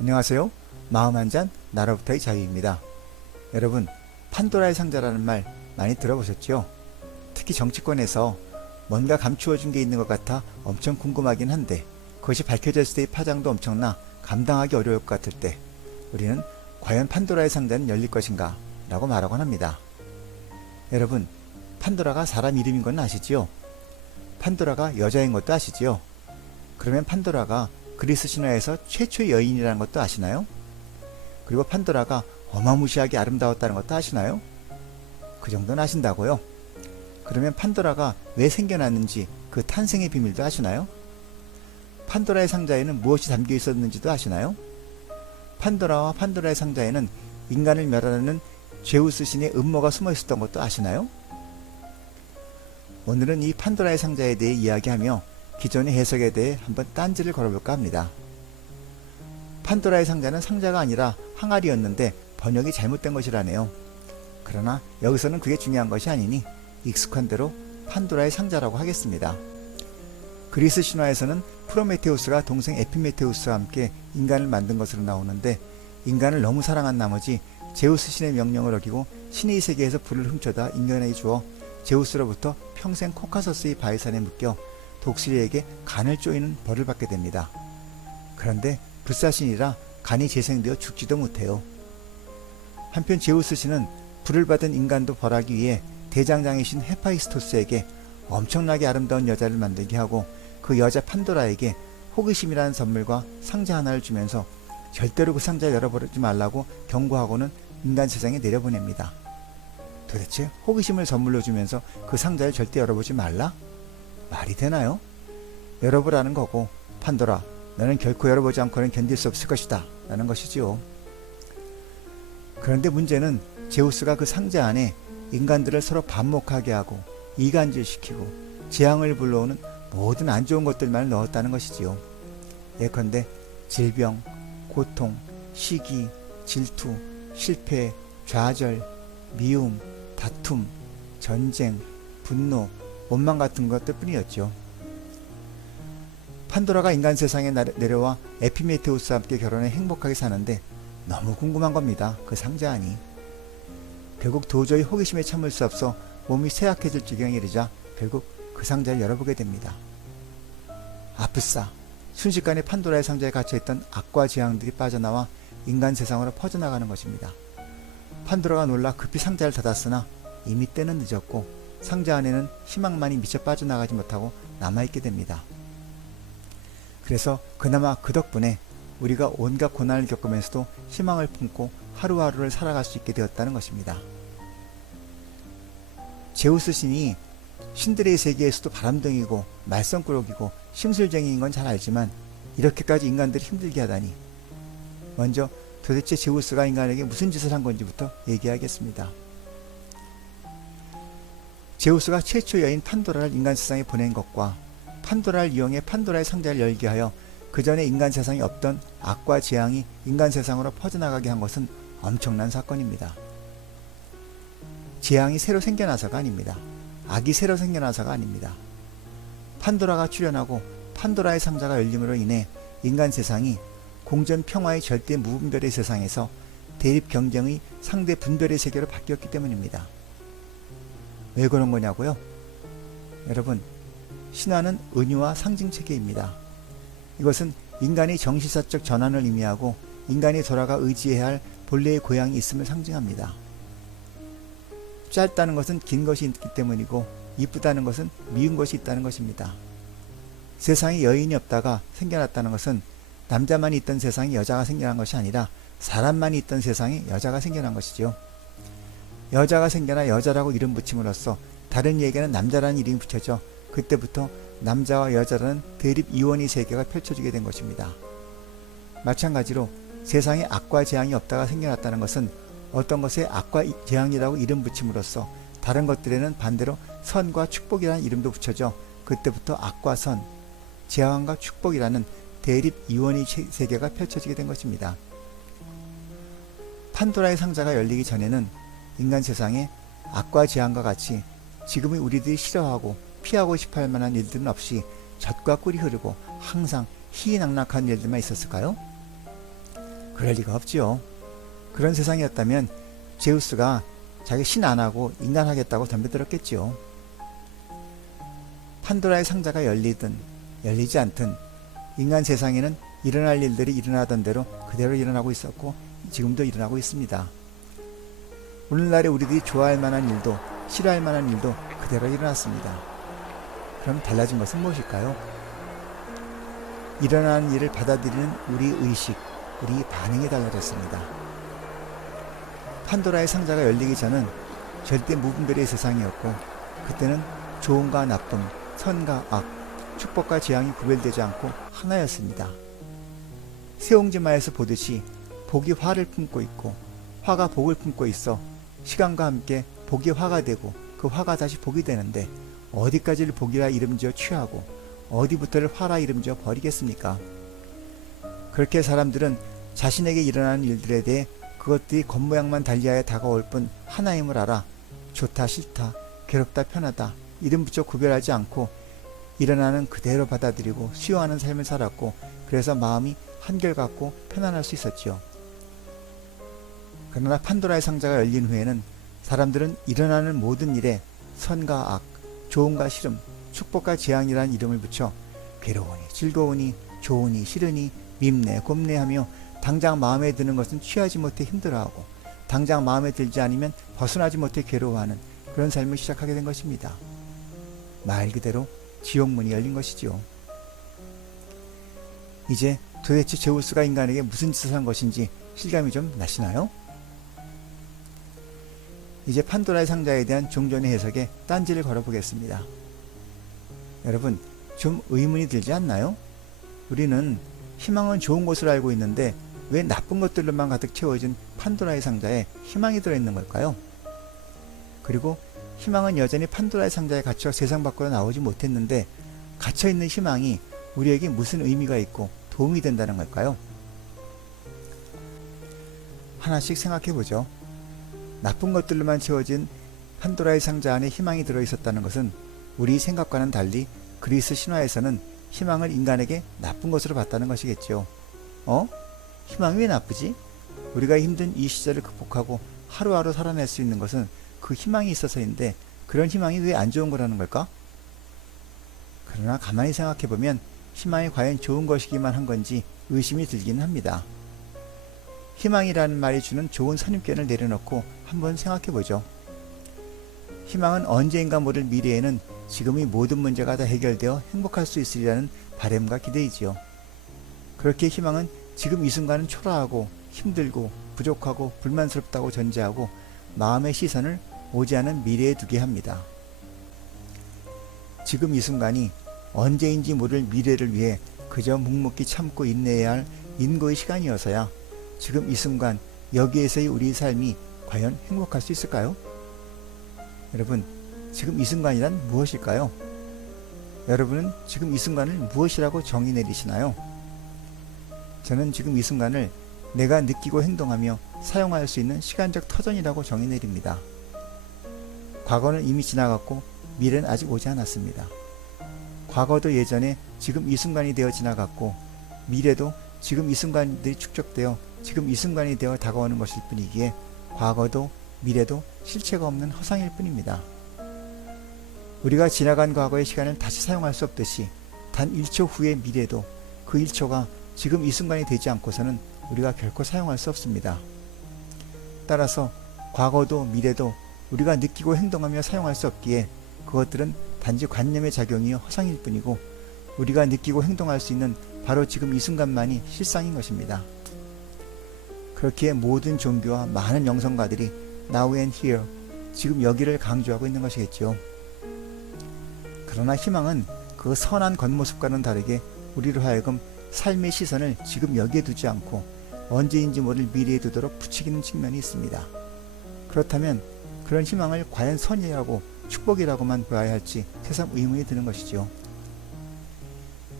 안녕하세요. 마음 한 잔 나로부터의 자유입니다. 여러분, 판도라의 상자라는 말 많이 들어보셨죠? 특히 정치권에서 뭔가 감추어진 게 있는 것 같아 엄청 궁금하긴 한데 그것이 밝혀졌을 때의 파장도 엄청나 감당하기 어려울 것 같을 때 우리는 과연 판도라의 상자는 열릴 것인가? 라고 말하곤 합니다. 여러분, 판도라가 사람 이름인 건 아시지요? 판도라가 여자인 것도 아시지요? 그러면 판도라가 그리스 신화에서 최초의 여인이라는 것도 아시나요? 그리고 판도라가 어마무시하게 아름다웠다는 것도 아시나요? 그 정도는 아신다고요? 그러면 판도라가 왜 생겨났는지 그 탄생의 비밀도 아시나요? 판도라의 상자에는 무엇이 담겨 있었는지도 아시나요? 판도라와 판도라의 상자에는 인간을 멸하는 제우스 신의 음모가 숨어 있었던 것도 아시나요? 오늘은 이 판도라의 상자에 대해 이야기하며 기존의 해석에 대해 한번 딴지를 걸어볼까 합니다. 판도라의 상자는 상자가 아니라 항아리였는데 번역이 잘못된 것이라네요. 그러나 여기서는 그게 중요한 것이 아니니 익숙한 대로 판도라의 상자라고 하겠습니다. 그리스 신화에서는 프로메테우스가 동생 에피메테우스와 함께 인간을 만든 것으로 나오는데 인간을 너무 사랑한 나머지 제우스 신의 명령을 어기고 신의 세계에서 불을 훔쳐다 인간에게 주어 제우스로부터 평생 코카서스의 바위산에 묶여 독수리에게 간을 쪼이는 벌을 받게 됩니다. 그런데 불사신이라 간이 재생되어 죽지도 못해요. 한편 제우스 신은 불을 받은 인간도 벌하기 위해 대장장이신 헤파이스토스에게 엄청나게 아름다운 여자를 만들게 하고 그 여자 판도라에게 호기심이라는 선물과 상자 하나를 주면서 절대로 그 상자를 열어보지 말라고 경고하고는 인간 세상에 내려보냅니다. 도대체 호기심을 선물로 주면서 그 상자를 절대 열어보지 말라? 말이 되나요? 열어보라는 거고 판도라, 너는 결코 열어보지 않고는 견딜 수 없을 것이다 라는 것이지요. 그런데 문제는 제우스가 그 상자 안에 인간들을 서로 반목하게 하고 이간질시키고 재앙을 불러오는 모든 안 좋은 것들만 넣었다는 것이지요. 예컨대 질병, 고통, 시기, 질투, 실패, 좌절, 미움, 다툼, 전쟁, 분노, 원망 같은 것들 뿐이었죠. 판도라가 인간 세상에 내려와 에피메테우스와 함께 결혼해 행복하게 사는데 너무 궁금한 겁니다. 그 상자 안이. 결국 도저히 호기심에 참을 수 없어 몸이 쇠약해질 지경에 이르자 결국 그 상자를 열어보게 됩니다. 아프싸, 순식간에 판도라의 상자에 갇혀있던 악과 재앙들이 빠져나와 인간 세상으로 퍼져나가는 것입니다. 판도라가 놀라 급히 상자를 닫았으나 이미 때는 늦었고 상자 안에는 희망만이 미쳐 빠져나가지 못하고 남아있게 됩니다. 그래서 그나마 그 덕분에 우리가 온갖 고난을 겪으면서도 희망을 품고 하루하루를 살아갈 수 있게 되었다는 것입니다. 제우스 신이 신들의 세계에서도 바람둥이고 말썽꾸러기고 심술쟁이인 건 잘 알지만 이렇게까지 인간들을 힘들게 하다니. 먼저 도대체 제우스가 인간에게 무슨 짓을 한 건지부터 얘기하겠습니다. 제우스가 최초 여인 판도라를 인간 세상에 보낸 것과 판도라를 이용해 판도라의 상자를 열게 하여 그 전에 인간 세상에 없던 악과 재앙이 인간 세상으로 퍼져나가게 한 것은 엄청난 사건입니다. 재앙이 새로 생겨나서가 아닙니다. 악이 새로 생겨나서가 아닙니다. 판도라가 출현하고 판도라의 상자가 열림으로 인해 인간 세상이 공전 평화의 절대 무분별의 세상에서 대립 경쟁의 상대 분별의 세계로 바뀌었기 때문입니다. 왜 그런 거냐고요? 여러분, 신화는 은유와 상징 체계입니다. 이것은 인간의 정신사적 전환을 의미하고 인간이 돌아가 의지해야 할 본래의 고향이 있음을 상징합니다. 짧다는 것은 긴 것이 있기 때문이고 이쁘다는 것은 미운 것이 있다는 것입니다. 세상에 여인이 없다가 생겨났다는 것은 남자만이 있던 세상에 여자가 생겨난 것이 아니라 사람만이 있던 세상에 여자가 생겨난 것이죠. 여자가 생겨나 여자라고 이름 붙임으로써 다른 이에게는 남자라는 이름이 붙여져 그때부터 남자와 여자라는 대립 이원의 세계가 펼쳐지게 된 것입니다. 마찬가지로 세상에 악과 재앙이 없다가 생겨났다는 것은 어떤 것에 악과 재앙이라고 이름 붙임으로써 다른 것들에는 반대로 선과 축복이라는 이름도 붙여져 그때부터 악과 선, 재앙과 축복이라는 대립 이원의 세계가 펼쳐지게 된 것입니다. 판도라의 상자가 열리기 전에는 인간 세상에 악과 재앙과 같이 지금의 우리들이 싫어하고 피하고 싶어 할 만한 일들은 없이 젖과 꿀이 흐르고 항상 희희낙낙한 일들만 있었을까요? 그럴 리가 없지요. 그런 세상이었다면 제우스가 자기 신 안 하고 인간 하겠다고 덤벼들었겠지요. 판도라의 상자가 열리든 열리지 않든 인간 세상에는 일어날 일들이 일어나던 대로 그대로 일어나고 있었고 지금도 일어나고 있습니다. 오늘날에 우리들이 좋아할 만한 일도 싫어할 만한 일도 그대로 일어났습니다. 그럼 달라진 것은 무엇일까요? 일어나는 일을 받아들이는 우리 의식, 우리 반응이 달라졌습니다. 판도라의 상자가 열리기 전은 절대 무분별의 세상이었고 그때는 좋음과 나쁨, 선과 악, 축복과 재앙이 구별되지 않고 하나였습니다. 세옹지마에서 보듯이 복이 화를 품고 있고 화가 복을 품고 있어 시간과 함께 복이 화가 되고 그 화가 다시 복이 되는데 어디까지를 복이라 이름지어 취하고 어디부터를 화라 이름지어 버리겠습니까? 그렇게 사람들은 자신에게 일어나는 일들에 대해 그것들이 겉모양만 달리하여 다가올 뿐 하나임을 알아 좋다 싫다 괴롭다 편하다 이름 붙여 구별하지 않고 일어나는 그대로 받아들이고 수용하는 삶을 살았고 그래서 마음이 한결같고 편안할 수 있었지요. 그러나 판도라의 상자가 열린 후에는 사람들은 일어나는 모든 일에 선과 악, 좋음과 싫음, 축복과 재앙이라는 이름을 붙여 괴로우니 즐거우니 좋으니 싫으니 밉네 곱네하며 당장 마음에 드는 것은 취하지 못해 힘들어하고 당장 마음에 들지 않으면 벗어나지 못해 괴로워하는 그런 삶을 시작하게 된 것입니다. 말 그대로 지옥문이 열린 것이지요. 이제 도대체 제우스가 인간에게 무슨 짓을 한 것인지 실감이 좀 나시나요? 이제 판도라의 상자에 대한 종전의 해석에 딴지를 걸어보겠습니다. 여러분, 좀 의문이 들지 않나요? 우리는 희망은 좋은 것으로 알고 있는데 왜 나쁜 것들로만 가득 채워진 판도라의 상자에 희망이 들어있는 걸까요? 그리고 희망은 여전히 판도라의 상자에 갇혀 세상 밖으로 나오지 못했는데 갇혀있는 희망이 우리에게 무슨 의미가 있고 도움이 된다는 걸까요? 하나씩 생각해보죠. 나쁜 것들로만 채워진 판도라의 상자 안에 희망이 들어있었다는 것은 우리 생각과는 달리 그리스 신화에서는 희망을 인간에게 나쁜 것으로 봤다는 것이겠죠. 희망이 왜 나쁘지? 우리가 힘든 이 시절을 극복하고 하루하루 살아낼 수 있는 것은 그 희망이 있어서인데 그런 희망이 왜 안 좋은 거라는 걸까? 그러나 가만히 생각해보면 희망이 과연 좋은 것이기만 한 건지 의심이 들기는 합니다. 희망이라는 말이 주는 좋은 선입견을 내려놓고 한번 생각해보죠. 희망은 언제인가 모를 미래에는 지금의 모든 문제가 다 해결되어 행복할 수 있으리라는 바람과 기대이지요. 그렇게 희망은 지금 이 순간은 초라하고 힘들고 부족하고 불만스럽다고 전제하고 마음의 시선을 오지 않은 미래에 두게 합니다. 지금 이 순간이 언제인지 모를 미래를 위해 그저 묵묵히 참고 인내해야 할 인고의 시간이어서야 지금 이 순간 여기에서의 우리 삶이 과연 행복할 수 있을까요? 여러분, 지금 이 순간이란 무엇일까요? 여러분은 지금 이 순간을 무엇이라고 정의 내리시나요? 저는 지금 이 순간을 내가 느끼고 행동하며 사용할 수 있는 시간적 터전이라고 정의 내립니다. 과거는 이미 지나갔고 미래는 아직 오지 않았습니다. 과거도 예전에 지금 이 순간이 되어 지나갔고 미래도 지금 이 순간들이 축적되어 지금 이 순간이 되어 다가오는 것일 뿐이기에 과거도 미래도 실체가 없는 허상일 뿐입니다. 우리가 지나간 과거의 시간을 다시 사용할 수 없듯이 단 1초 후의 미래도 그 1초가 지금 이 순간이 되지 않고서는 우리가 결코 사용할 수 없습니다. 따라서 과거도 미래도 우리가 느끼고 행동하며 사용할 수 없기에 그것들은 단지 관념의 작용이요 허상일 뿐이고 우리가 느끼고 행동할 수 있는 바로 지금 이 순간만이 실상인 것입니다. 그렇기에 모든 종교와 많은 영성가들이 Now and Here, 지금 여기를 강조하고 있는 것이겠죠. 그러나 희망은 그 선한 겉모습과는 다르게 우리로 하여금 삶의 시선을 지금 여기에 두지 않고 언제인지 모를 미래에 두도록 부추기는 측면이 있습니다. 그렇다면 그런 희망을 과연 선이라고 축복이라고만 보아야 할지 새삼 의문이 드는 것이죠.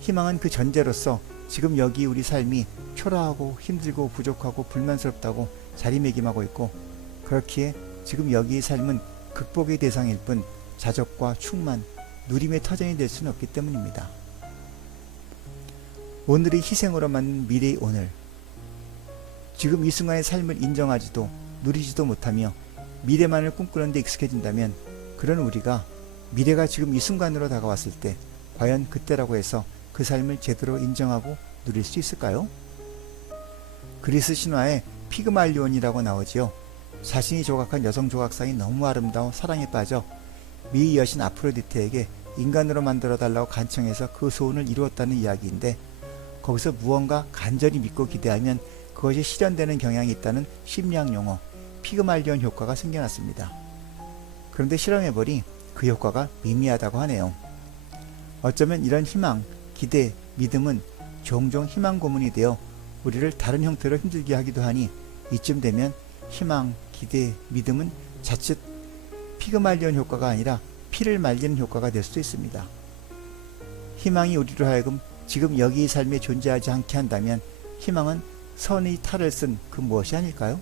희망은 그 전제로서 지금 여기 우리 삶이 초라하고 힘들고 부족하고 불만스럽다고 자리매김하고 있고 그렇기에 지금 여기의 삶은 극복의 대상일 뿐 자족과 충만, 누림의 터전이 될 수는 없기 때문입니다. 오늘의 희생으로 만든 미래의 오늘, 지금 이 순간의 삶을 인정하지도 누리지도 못하며 미래만을 꿈꾸는 데 익숙해진다면 그런 우리가 미래가 지금 이 순간으로 다가왔을 때 과연 그때라고 해서 그 삶을 제대로 인정하고 누릴 수 있을까요? 그리스 신화에 피그말리온이라고 나오지요. 자신이 조각한 여성 조각상이 너무 아름다워 사랑에 빠져 미의 여신 아프로디테에게 인간으로 만들어 달라고 간청해서 그 소원을 이루었다는 이야기인데, 거기서 무언가 간절히 믿고 기대하면 그것이 실현되는 경향이 있다는 심리학 용어 피그말리온 효과가 생겨났습니다. 그런데 실험해보니 그 효과가 미미하다고 하네요. 어쩌면 이런 희망, 기대, 믿음은 종종 희망 고문이 되어 우리를 다른 형태로 힘들게 하기도 하니, 이쯤 되면 희망, 기대, 믿음은 자칫 피그말리온 효과가 아니라 피를 말리는 효과가 될 수도 있습니다. 희망이 우리로 하여금 지금 여기 이 삶에 존재하지 않게 한다면 희망은 선의 탈을 쓴 그 무엇이 아닐까요?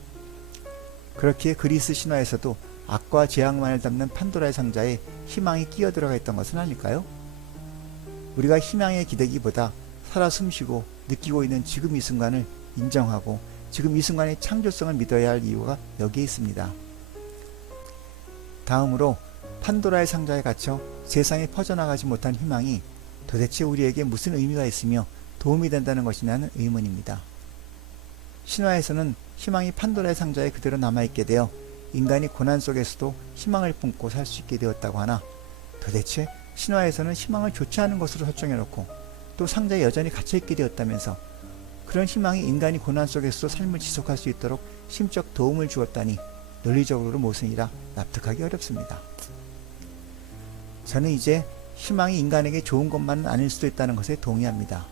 그렇기에 그리스 신화에서도 악과 재앙만을 담는 판도라의 상자에 희망이 끼어들어가 있던 것은 아닐까요? 우리가 희망에 기대기보다 살아 숨쉬고 느끼고 있는 지금 이 순간을 인정하고 지금 이 순간의 창조성을 믿어야 할 이유가 여기에 있습니다. 다음으로 판도라의 상자에 갇혀 세상에 퍼져나가지 못한 희망이 도대체 우리에게 무슨 의미가 있으며 도움이 된다는 것이냐는 의문입니다. 신화에서는 희망이 판도라의 상자에 그대로 남아있게 되어 인간이 고난 속에서도 희망을 품고 살 수 있게 되었다고 하나, 도대체 신화에서는 희망을 좋지 않은 것으로 설정해놓고 또 상자에 여전히 갇혀있게 되었다면서 그런 희망이 인간이 고난 속에서도 삶을 지속할 수 있도록 심적 도움을 주었다니 논리적으로 모순이라 납득하기 어렵습니다. 저는 이제 희망이 인간에게 좋은 것만은 아닐 수도 있다는 것에 동의합니다.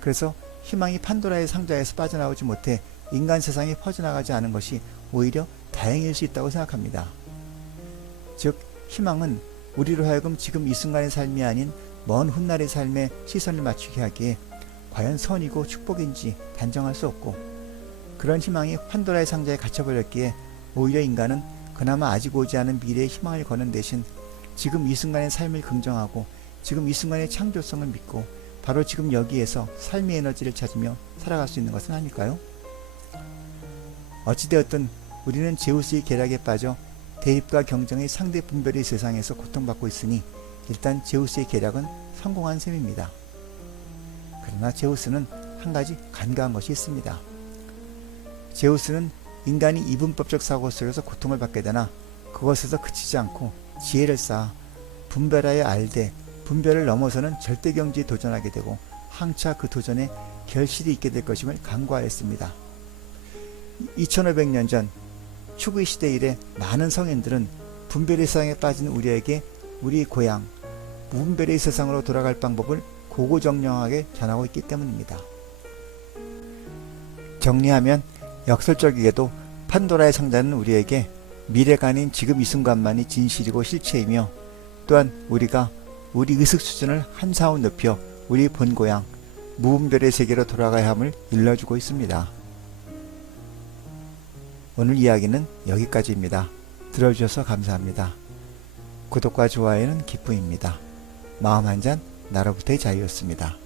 그래서 희망이 판도라의 상자에서 빠져나오지 못해 인간 세상에 퍼져나가지 않은 것이 오히려 다행일 수 있다고 생각합니다. 즉, 희망은 우리로 하여금 지금 이 순간의 삶이 아닌 먼 훗날의 삶에 시선을 맞추게 하기에 과연 선이고 축복인지 단정할 수 없고, 그런 희망이 판도라의 상자에 갇혀버렸기에 오히려 인간은 그나마 아직 오지 않은 미래의 희망을 거는 대신 지금 이 순간의 삶을 긍정하고 지금 이 순간의 창조성을 믿고 바로 지금 여기에서 삶의 에너지를 찾으며 살아갈 수 있는 것은 아닐까요? 어찌되었든 우리는 제우스의 계략에 빠져 대립과 경쟁의 상대 분별의 세상에서 고통받고 있으니 일단 제우스의 계략은 성공한 셈입니다. 그러나 제우스는 한 가지 간과한 것이 있습니다. 제우스는 인간이 이분법적 사고 속에서 고통을 받게 되나 그것에서 그치지 않고 지혜를 쌓아 분별하여 알되 분별을 넘어서는 절대경지에 도전하게 되고 항차 그 도전에 결실이 있게 될 것임을 간과하였습니다. 2500년 전 추구의 시대 이래 많은 성인들은 분별의 세상에 빠진 우리에게 우리 고향 무분별의 세상으로 돌아갈 방법을 고고정령하게 전하고 있기 때문입니다. 정리하면 역설적이게도 판도라의 상자는 우리에게 미래가 아닌 지금 이 순간만이 진실이고 실체이며, 또한 우리가 우리 의식 수준을 한 사원 높여 우리 본고향 무분별의 세계로 돌아가야 함을 일러주고 있습니다. 오늘 이야기는 여기까지입니다. 들어주셔서 감사합니다. 구독과 좋아요는 기쁨입니다. 마음 한 잔 나로부터의 자유였습니다.